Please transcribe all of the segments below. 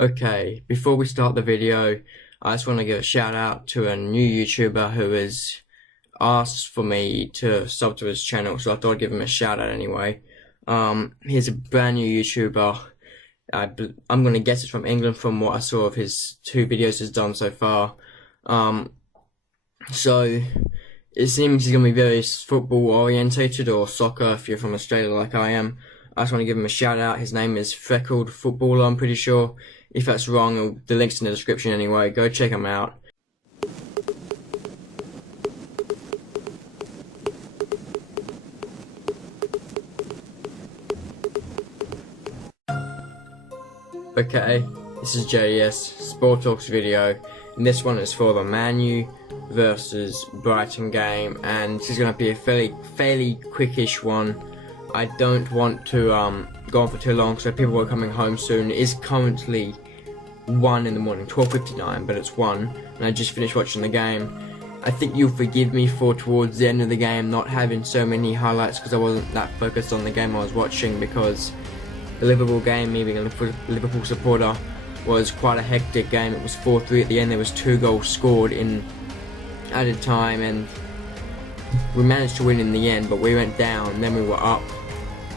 Okay, before we start the video, I just want to give a shout out to a new YouTuber who has asked for me to sub to his channel, so I thought I'd give him a shout out anyway. He's a brand new YouTuber. I'm going to guess it's from England from what I saw of his 2 videos he's done so far. So it seems he's going to be very football orientated, or soccer if you're from Australia like I am. I just want to give him a shout out. His name is Freckled Footballer, I'm pretty sure. If that's wrong, the link's in the description anyway. Go check him out. Okay, this is JS Sport Talks video, and this one is for the Man U versus Brighton game, and this is going to be a fairly quickish one. I don't want to go on for too long, so people are coming home soon. It is currently 1 in the morning, 12:59, but it's 1, and I just finished watching the game. I think you'll forgive me for towards the end of the game not having so many highlights, because I wasn't that focused on the game I was watching, because the Liverpool game, me being a Liverpool supporter, was quite a hectic game. It was 4-3 at the end. There was 2 goals scored in added time, and we managed to win in the end, but we went down, then we were up,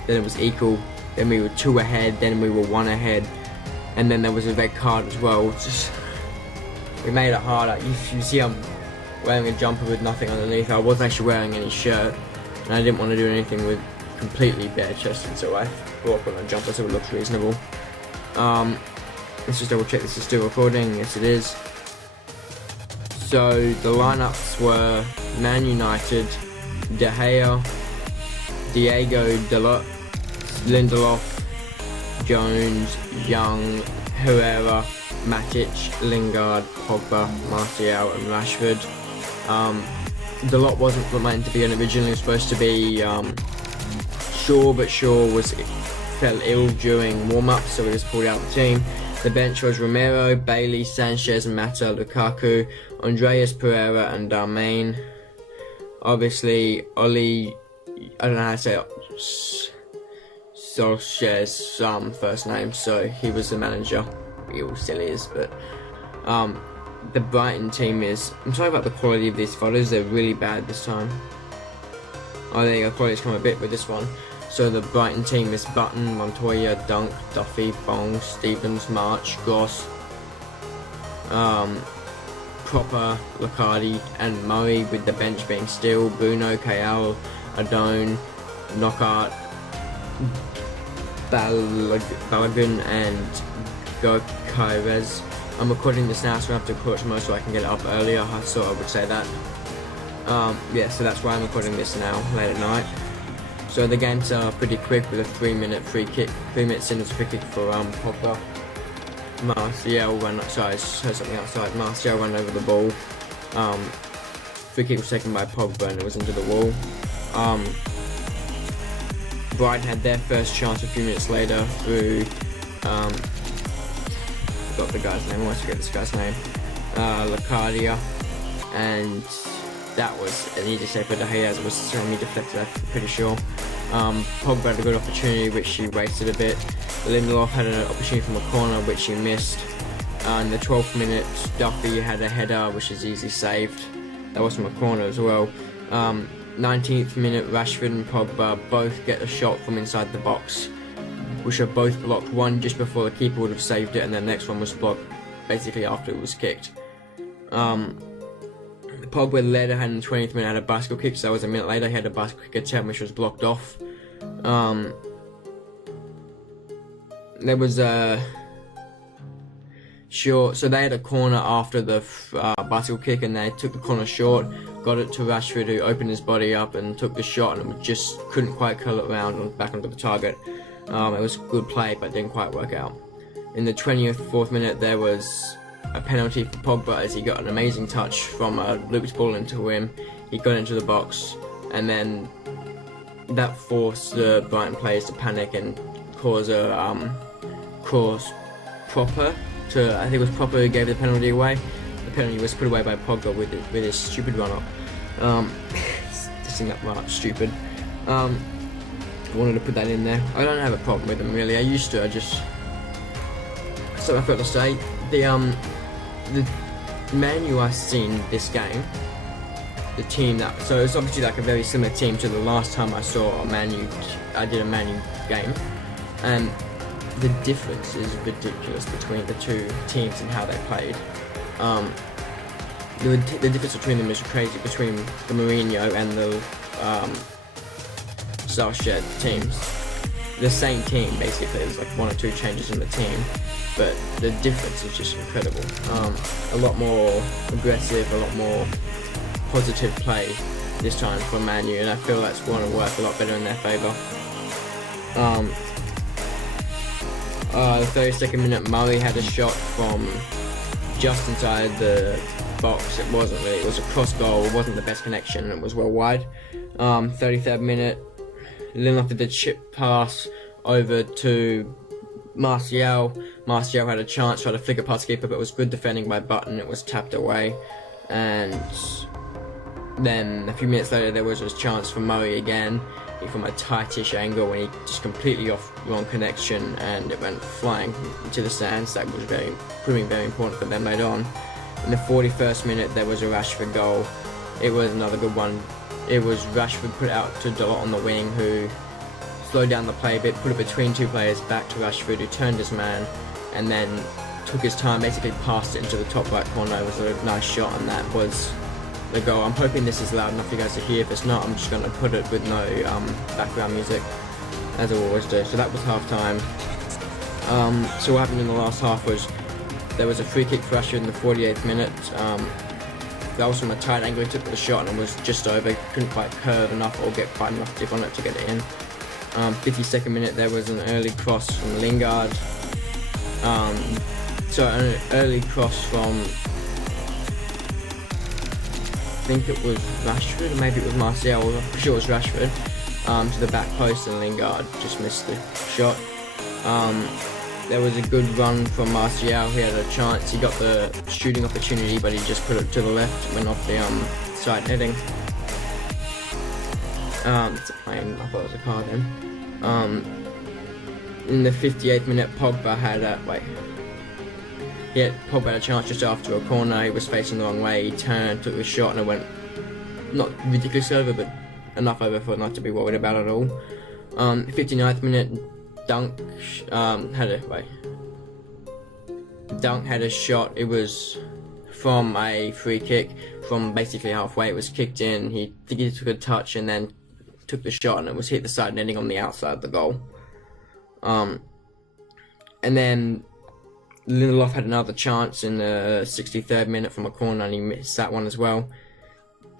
then it was equal, then we were 2 ahead, then we were 1 ahead, and then there was a red card as well. We made it harder. You see I'm wearing a jumper with nothing underneath. I wasn't actually wearing any shirt, and I didn't want to do anything with completely bare chested, so I brought on a jumper so it looks reasonable. Let's just double check this is still recording. Yes, it is. So the lineups were Man United, De Gea, Diego Dalot, Lindelof, Jones, Young, Herrera, Matic, Lingard, Pogba, Martial and Rashford. Dalot wasn't meant to be an originally, it was supposed to be Shaw, but Shaw fell ill during warm-up, so he was pulled out of the team. The bench was Romero, Bailey, Sanchez, Mata, Lukaku, Andreas Pereira and Darmain. Obviously, Oli, I don't know how to say it, Solskjaer's first name, so he was the manager. He still is, but the Brighton team is, I'm sorry about the quality of these photos, they're really bad this time. Oh, there you go, quality's come a bit with this one. So the Brighton team is Button, Montoya, Dunk, Duffy, Bong, Stevens, March, Goss, Proper, Locardi and Murray, with the bench being Steele, Bruno, Kayal, Adone, Knockout, Balogun and Gokairez. I'm recording this now, so I have to record tomorrow so I can get it up earlier. I thought I would say that. Yeah, so that's why I'm recording this now, late at night. So the games are pretty quick with a 3-minute free kick. 3 minutes in is a free kick for Pogba. Martial ran, sorry, I just heard something outside. Martial ran over the ball. Free kick was taken by Pogba and it was into the wall. Brighton had their first chance a few minutes later through, forgot the guy's name, I always forget this guy's name, Locardia, and that was an easy save for De Gea as it was certainly deflected, I'm pretty sure. Pogba had a good opportunity which he wasted a bit. Lindelof had an opportunity from a corner which he missed. In the 12th minute, Duffy had a header which is easily saved. That was from a corner as well. 19th minute, Rashford and Pogba both get a shot from inside the box, which are both blocked. One just before the keeper would have saved it, and the next one was blocked basically after it was kicked. Pogba led ahead in the 20th minute, had a bicycle kick, so that was a minute later. He had a bicycle kick attempt which was blocked off. There was a short, so they had a corner after the bicycle kick, and they took the corner short, got it to Rashford, who opened his body up and took the shot, and it just couldn't quite curl it around back onto the target. It was good play, but didn't quite work out. In the 24th minute, there was a penalty for Pogba as he got an amazing touch from a looped ball into him. He got into the box, and then that forced the Brighton players to panic and cause Proper to, I think it was Proper who gave the penalty away. The penalty was put away by Pogba with his stupid run-up. Just that run-up stupid. I wanted to put that in there. I don't have a problem with them really. I used to. I just So I forgot to say, the Man U I've seen this game, the team that, so it's obviously like a very similar team to the last time I saw a Man U, I did a Man U game, and the difference is ridiculous between the two teams and how they played. The difference between them is crazy, between the Mourinho and the Solskjaer teams. The same team basically, there's like one or two changes in the team, but the difference is just incredible. A lot more aggressive, a lot more positive play this time for Man U, and I feel that's going to work a lot better in their favour. The 32nd minute, Murray had a shot from just inside the box. It wasn't really, it was a cross goal, it wasn't the best connection, it was well wide. 33rd minute, Lindelof did the chip pass over to Martial. Martial had a chance, tried to flick it past keeper, but it was good defending by Button. It was tapped away, and then a few minutes later there was a chance for Murray again from a tightish angle when he just completely off wrong connection and it went flying to the stands. That was proving very important for them later on. In the 41st minute there was a Rashford goal. It was another good one. It was Rashford put out to Dalot on the wing, who slowed down the play a bit, put it between two players, back to Rashford, who turned his man and then took his time, basically passed it into the top right corner. It was a nice shot, and that was the goal. I'm hoping this is loud enough for you guys to hear. If it's not, I'm just going to put it with no background music, as I always do. So that was half time. So what happened in the last half was there was a free kick for Rashford in the 48th minute. That was from a tight angle. He took the shot and was just over, couldn't quite curve enough or get quite enough dip on it to get it in. 52nd minute there was an early cross from Lingard. An early cross from, I think it was Rashford, or maybe it was Martial, I'm pretty sure it was Rashford, to the back post, and Lingard just missed the shot. There was a good run from Martial. He had a chance, he got the shooting opportunity, but he just put it to the left, went off the side netting. It's a plane, I thought it was a car then. In the 58th minute, Pogba had a, Pogba had a chance just after a corner. He was facing the wrong way, he turned, took the shot, and it went not ridiculously over, but enough over for not to be worried about at all. 59th minute, Dunk had a shot. It was from a free kick from basically halfway. It was kicked in. He took a touch and then took the shot, and it was hit the side netting on the outside of the goal. And then Lindelof had another chance in the 63rd minute from a corner, and he missed that one as well.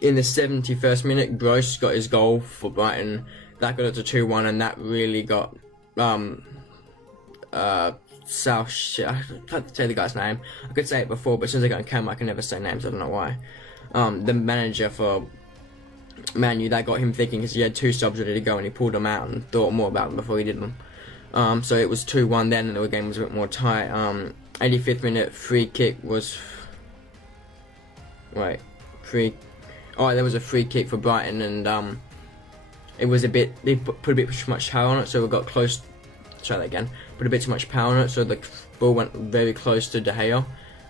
In the 71st minute, Gross got his goal for Brighton. That got it to 2-1, and that really got South. I can't say the guy's name. I could say it before, but as soon as I got on camera, I can never say names. I don't know why. The manager for Man U, that got him thinking, because he had two subs ready to go, and he pulled them out and thought more about them before he did them. So it was 2-1 then, and the game was a bit more tight. 85th minute free kick was. There was a free kick for Brighton, and it was a bit. They put a bit too much power on it, so we got close. Try that again. Put a bit too much power on it, so the ball went very close to De Gea,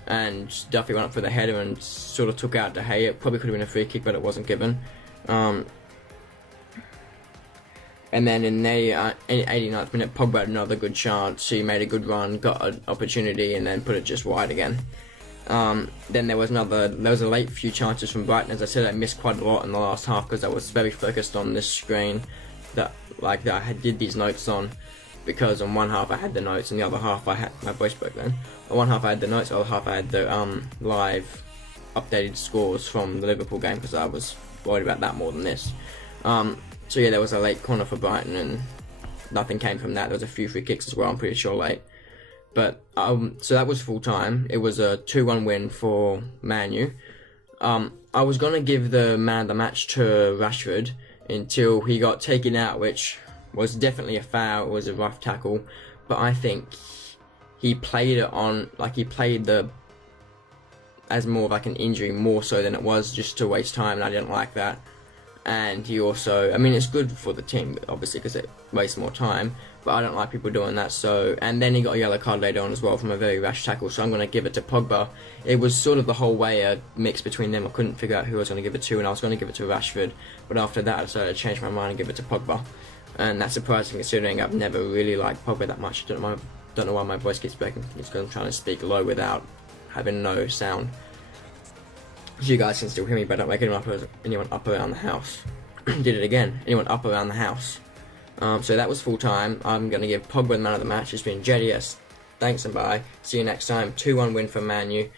and Duffy went up for the header and sort of took out De Gea. It probably could have been a free kick, but it wasn't given. And then in the 89th minute, Pogba had another good chance. He made a good run, got an opportunity, and then put it just wide again. Then there was a late few chances from Brighton. As I said, I missed quite a lot in the last half because I was very focused on this screen that I did these notes on, because on one half I had the notes and the other half I had my voice broke then. On one half I had the notes, the other half I had the live updated scores from the Liverpool game, because I was worried about that more than this. So yeah, there was a late corner for Brighton and nothing came from that. There was a few free kicks as well, I'm pretty sure, late. But so that was full time. It was a 2-1 win for Man U. I was gonna give the man of the match to Rashford until he got taken out, which was definitely a foul. It was a rough tackle, but I think he played it on, he played as more of an injury, more so than it was just to waste time, and I didn't like that. And he also, it's good for the team, obviously, because it wastes more time, but I don't like people doing that. So, and then he got a yellow card later on as well from a very rash tackle, so I'm going to give it to Pogba. It was sort of the whole way a mix between them. I couldn't figure out who I was going to give it to, and I was going to give it to Rashford, but after that I decided to change my mind and give it to Pogba. And that's surprising considering I've never really liked Pogba that much. I don't know why my voice keeps breaking. It's because I'm trying to speak low without having no sound. You guys can still hear me, but I don't wake anyone up around the house. Did it again. Anyone up around the house. So that was full time. I'm going to give Pogba the man of the match. It's been JDS. Thanks and bye. See you next time. 2-1 win for Man U.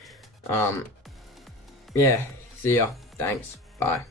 Yeah, see ya. Thanks. Bye.